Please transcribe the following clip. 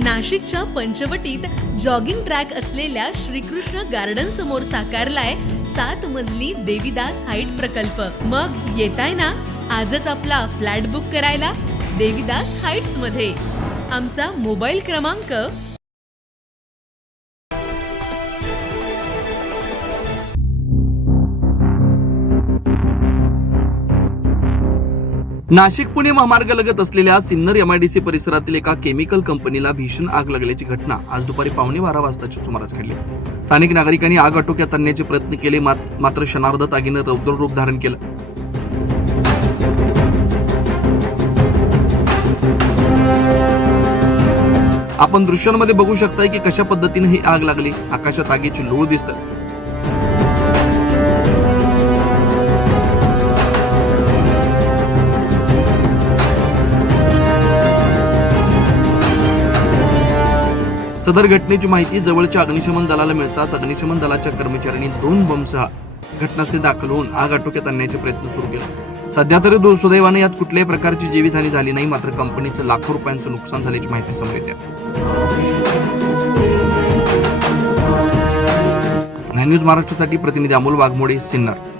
नाशिकच्या पंचवटीत jogging track असलेल्या Shrikrishna garden समोर साकारलाय 7 मजली देवीदास हाईट प्रकल्प। मग येताय ना आजच आपला फ्लॅट बुक करायला देवीदास हाईट्स मध्ये। आमचा मोबाईल क्रमांक नाशिक पुणे महामार्गालगत असलेल्या सिन्नर MIDC परिसरातील एका केमिकल कंपनीला भीषण आग लागल्याची घटना आज दुपारी 12:15 वाजताच्या सुमारास घडली। स्थानिक नागरिकांनी आग आटोक्यात आणण्याचे प्रयत्न केले, मात्र क्षणार्धात आगीनं रौद्र रूप धारण केलं। आपण दृश्यांमध्ये बघू शकताय की कशा पद्धतीने ही आग लागली। आकाशात आगीची लोळ दिसते। सदर घटनेची माहिती जवळच्या अग्निशमन दलाला मिळताच अग्निशमन दलाच्या कर्मचाऱ्यांनी 2 बंबसह घटनास्थळी दाखल होऊन आग आटोक्यात आणण्याचे प्रयत्न सुरू केले। सध्या तरी सुदैवाने यात कुठल्याही प्रकारची जीवितहानी झाली नाही, मात्र कंपनीचं लाखो रुपयांचं नुकसान झाल्याची माहिती समोर येते। 9 न्यूज महाराष्ट्रासाठी प्रतिनिधी अमोल वाघमोडे, सिन्नर।